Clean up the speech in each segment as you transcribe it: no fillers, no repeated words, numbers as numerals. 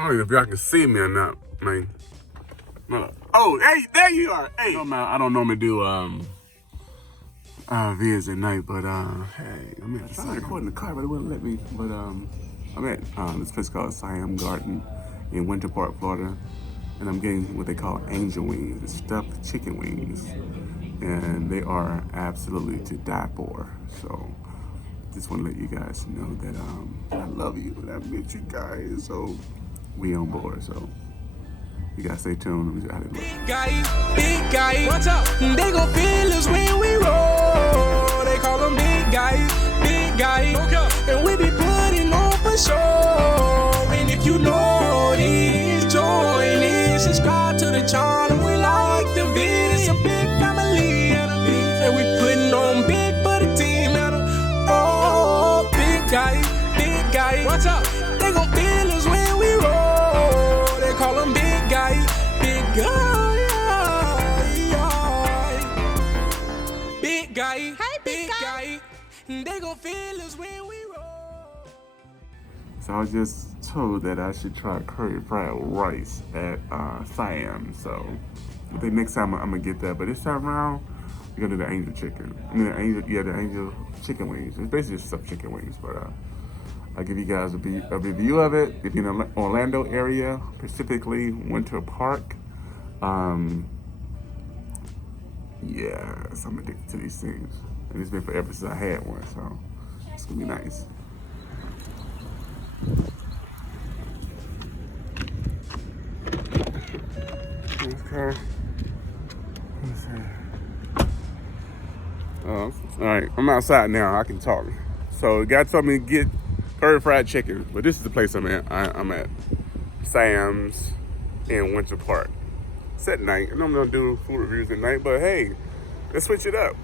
I don't know if y'all can see me or not, man. Oh, hey, there you are. Hey, no, man, I don't normally do vids at night, but hey, I mean, I tried recording the car, but it wouldn't let me. But I'm at this place called Siam Garden in Winter Park, Florida, and I'm getting what they call angel wings, stuffed chicken wings, and they are absolutely to die for. So just want to let you guys know that I love you and I miss you guys. So we on board. So you guys stay tuned. Big guy, what's up? They gon' feel us when we roll. They call them big guy. Okay. And we be putting on for sure. And if you know this, join in, subscribe to the channel. We like the vid, it's a big family. And we putting on big for the team. Oh, big guy, what's up? They gon' feel us when we roll. They call them big guy. Big guy, hey, big guy. They gon' feel us when we roll. So I was just told that I should try curry fried rice at Siam. So I think next time I'm gonna get that. But this time around, we're gonna do the angel chicken. I mean, the angel chicken wings. It's basically just stuffed chicken wings, but I'll give you guys a review of it. If you're in the Orlando area, specifically Winter Park. Yeah, so I'm addicted to these things. And it's been forever since I had one, so it's gonna be nice. Okay. Let's see. All right, I'm outside now. I can talk. So the guy told me to get curry fried chicken, but this is the place I'm at. I'm at Sam's in Winter Park. It's at night. I normally don't do food reviews at night, but hey, let's switch it up.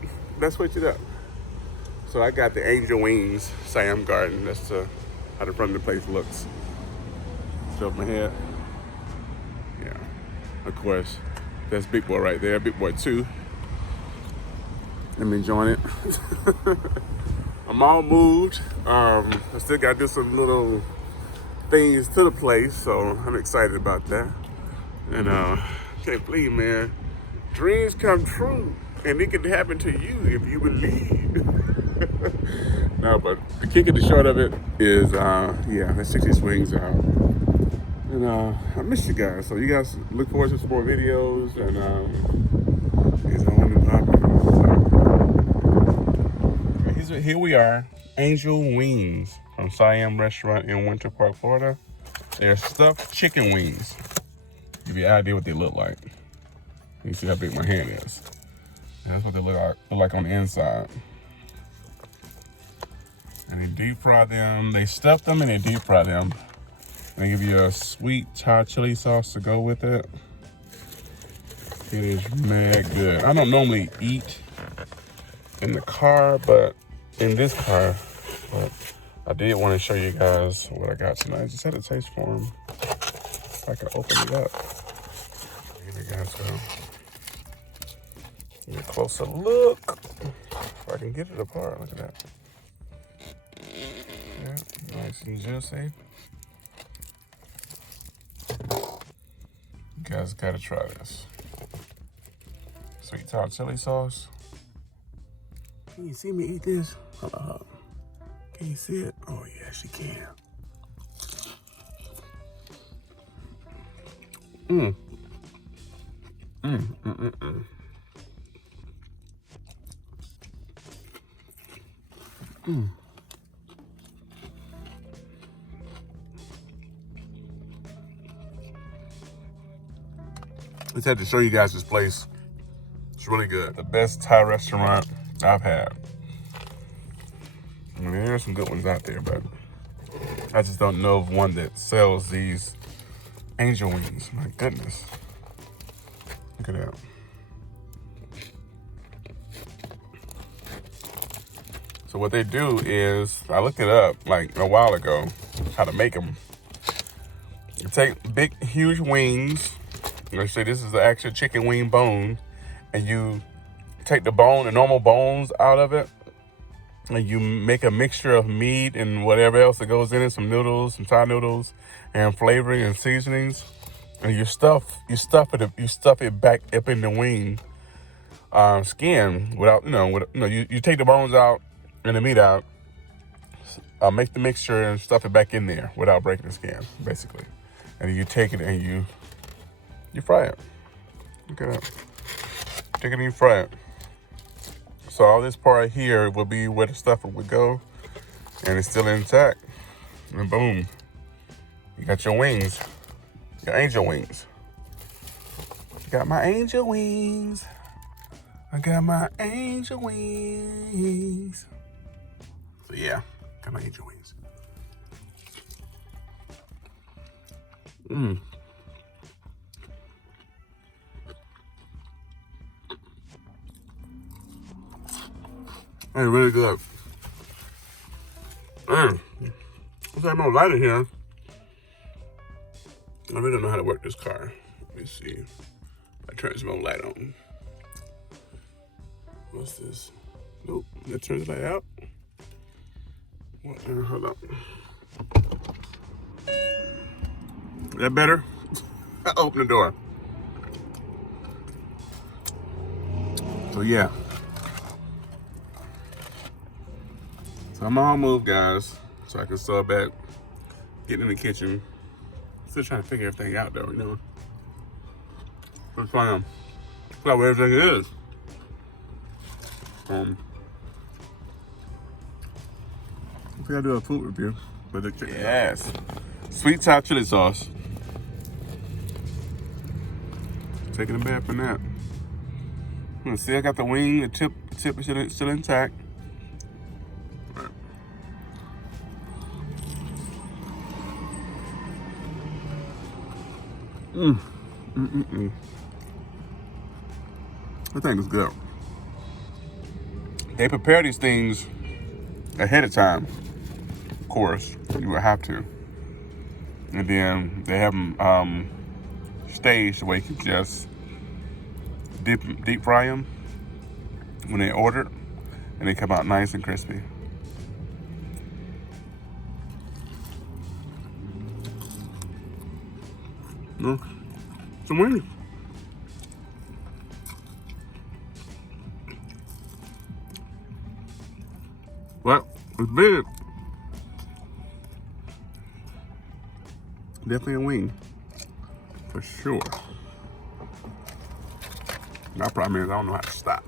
So I got the angel wings, Siam Garden. That's how the front of the place looks. Show my head. Yeah, of course. That's Big Boy right there, Big Boy 2. I'm enjoying it. I'm all moved. I still got to do some little things to the place, so I'm excited about that. And can't believe, man, dreams come true, and it can happen to you if you believe. No, but the kick of the short of it is, yeah, let's check these wings out. And I miss you guys, so you guys look forward to some more videos, and it's on and popping. So here we are, angel wings from Siam Restaurant in Winter Park, Florida. They're stuffed chicken wings. Give you an idea what they look like. You see how big my hand is. And that's what they look like on the inside. And they deep fry them. They stuff them and they deep fry them. And they give you a sweet Thai chili sauce to go with it. It is mad good. I don't normally eat in the car, but in this car, but I did want to show you guys what I got tonight. I just had a taste for them. If I can open it up. Here you guys go. Get a closer look. If I can get it apart, look at that. Yeah, nice and juicy. You guys gotta try this. Sweet Thai chili sauce. Can you see me eat this? Hold up. Can you see it? Oh, yes, you can. I just had to show you guys this place. It's really good. The best Thai restaurant I've had. I mean, there are some good ones out there, but I just don't know of one that sells these angel wings. My goodness. Look at that. So what they do is, I looked it up like a while ago, how to make them. You take big, huge wings. Let's say this is the actual chicken wing bone, and you take the bone, the normal bones out of it, and you make a mixture of meat and whatever else that goes in it, some noodles, some Thai noodles, and flavoring and seasonings, and you stuff it back up in the wing skin without, you take the bones out and the meat out, make the mixture and stuff it back in there without breaking the skin, basically. And then you take it and you fry it. Look at that. Take it and you fry it. So all this part here will be where the stuff would go, and it's still intact. And boom, you got your wings, your angel wings. You got my angel wings. I got my angel wings. So yeah, got my angel wings. They're really good. Let's have more light in here. I really don't know how to work this car. Let me see. I turn some more light on. What's this? Nope. That turns the light out. What? Hold up. Is that better? Open the door. So yeah. So I'm on move, guys, so I can start back, getting in the kitchen. Still trying to figure everything out, though, you know. Just trying to figure out where everything is. I think I'll do a food review. But yes, sweet Thai chili sauce. Taking a bath from that. See, I got the wing, the tip is still intact. That thing is good. They prepare these things ahead of time, of course. You would have to. And then they have them staged where you can just deep fry them when they order, and they come out nice and crispy. Some wings. Well, it's big. Definitely a wing, for sure. My problem is I don't know how to stop.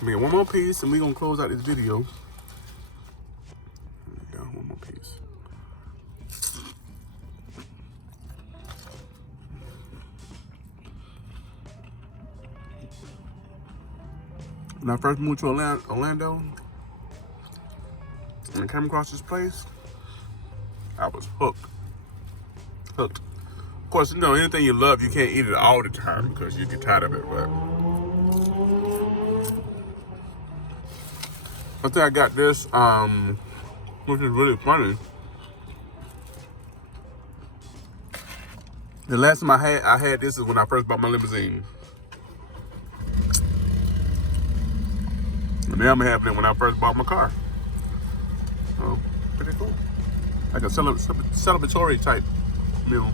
I mean, one more piece and we're gonna close out this video. There we go, one more piece. When I first moved to Orlando and I came across this place, I was hooked. Hooked. Of course, anything you love, you can't eat it all the time because you get tired of it, but I think I got this, which is really funny. The last time I had this is when I first bought my limousine. And now I'm having it when I first bought my car. So, pretty cool. Like a celebratory type meal.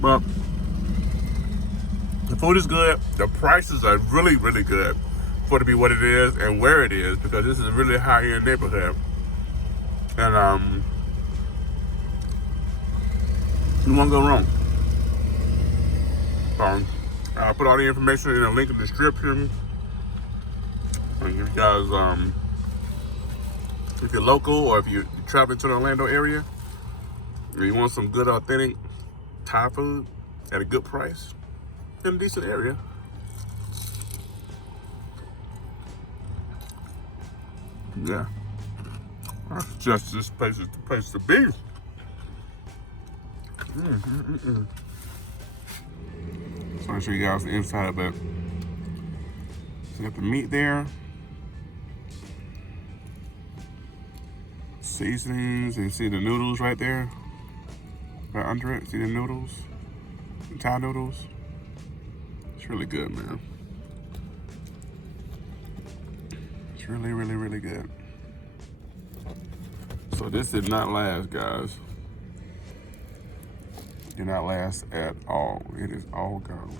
But the food is good. The prices are really, really good for it to be what it is and where it is, because this is a really high-end neighborhood. And you won't go wrong. So, I'll put all the information in a link in the description. And you guys, if you're local or if you're traveling to the Orlando area and you want some good, authentic Thai food at a good price in a decent area, yeah, I suggest this place is the place to be. So I'll show you guys the inside of it. So you got the meat there, seasonings, and you see the noodles right there, right under it. See the noodles, the Thai noodles. It's really good, man. really, really, really good. So this did not last, guys. Did not last at all. It is all gone.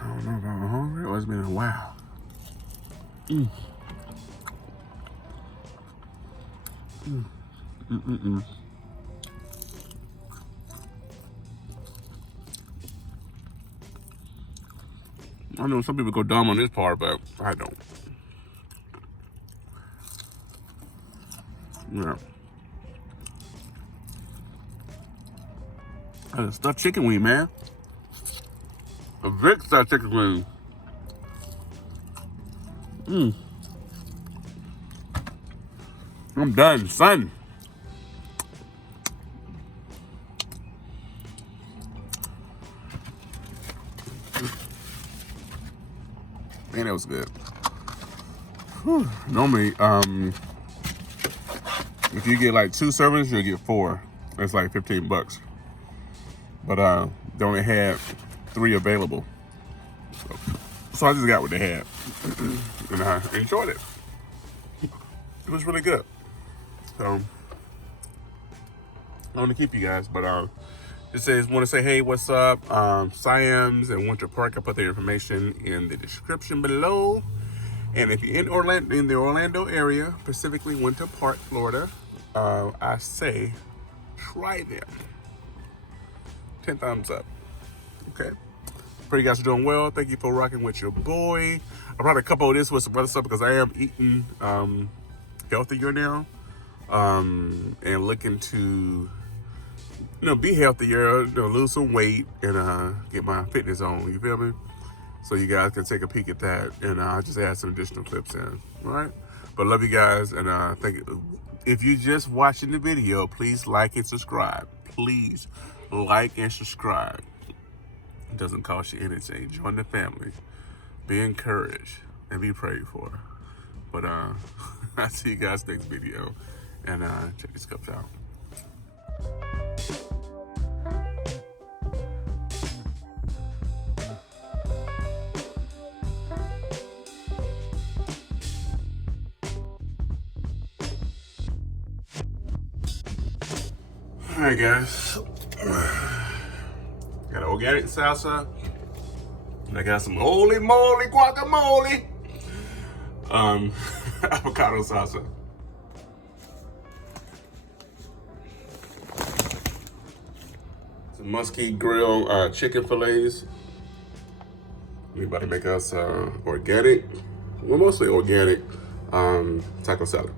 I don't know if I'm hungry or it's been a while. I know some people go dumb on this part, but I don't. Yeah. That's a stuffed chicken wing, man. A Vic stuffed chicken wing. I'm done, son. Man, that was good. Whew. Normally, if you get like 2 servings, you'll get 4. That's like $15. But they only had 3 available. So I just got what they had. And I enjoyed it. It was really good. So I want to keep you guys, but just want to say, hey, what's up? Siams and Winter Park, I put their information in the description below. And if you're in the Orlando area, specifically Winter Park, Florida, I say try them. 10 thumbs up. Okay. Pray you guys are doing well. Thank you for rocking with your boy. I brought a couple of this with some other stuff because I am eating healthier now, and looking to be healthier, lose some weight, and get my fitness on. You feel me? So you guys can take a peek at that, and I'll just add some additional clips in. All right? But love you guys, and thank you. If you're just watching the video, please like and subscribe. Please like and subscribe. It doesn't cost you anything. Join the family. Be encouraged and be prayed for. But I'll see you guys next video, and check these cups out. All right, guys. Got an organic salsa. And I got some holy moly guacamole. Avocado salsa. Some musky grill chicken fillets. We about to make us organic, well, mostly organic taco salad.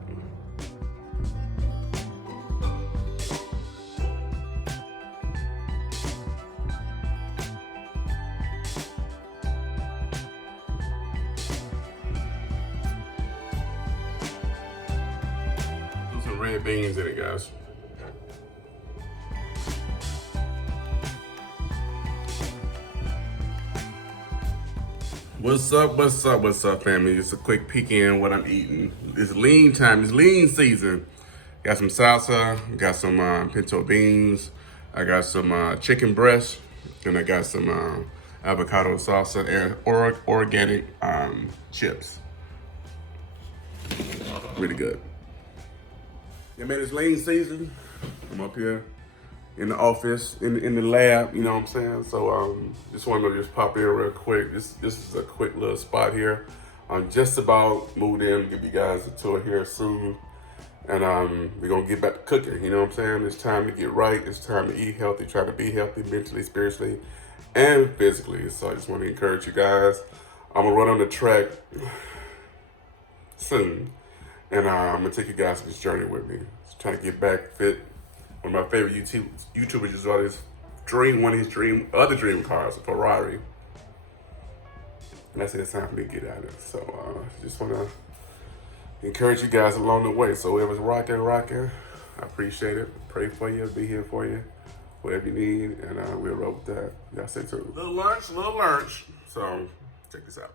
Some red beans in it, guys. What's up, family? Just a quick peek in what I'm eating. It's lean time, it's lean season. Got some salsa, got some pinto beans, I got some chicken breast, and I got some avocado salsa and organic chips. Really good. Yeah, man, it's lean season. I'm up here in the office, in the lab, you know what I'm saying? So just wanted to just pop in real quick. This is a quick little spot here. I'm just about moved in to give you guys a tour here soon. And we're gonna get back to cooking, you know what I'm saying? It's time to get right, it's time to eat healthy, try to be healthy mentally, spiritually, and physically. So I just want to encourage you guys. I'm gonna run on the track soon. And I'm gonna take you guys on this journey with me. Just trying to get back fit. One of my favorite YouTubers just bought his one of his other dream cars, a Ferrari. And I said it's time for me to get out of it. So just want to encourage you guys along the way. So whoever's rocking, I appreciate it. Pray for you, be here for you, whatever you need, and we'll roll with that. Y'all stay tuned. Little lunch. So check this out.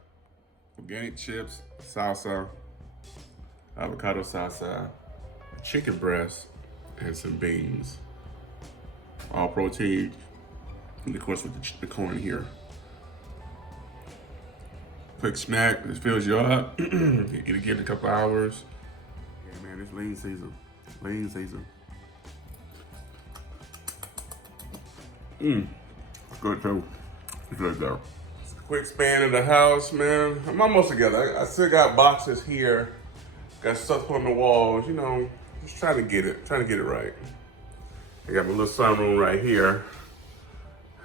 Organic chips, salsa, avocado salsa, chicken breast, and some beans. All protein, and of course with the corn here. quick snack. This fills you up. Eat again in a couple hours. Yeah, man, it's lean season. Lean season. Good too. It's good though. It's a quick span of the house, man. I'm almost together. I still got boxes here. Got stuff on the walls, you know, just trying to get it right. I got my little sunroom right here.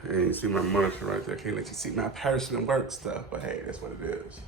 And you see my monitor right there. Can't let you see my personal work stuff, but hey, that's what it is.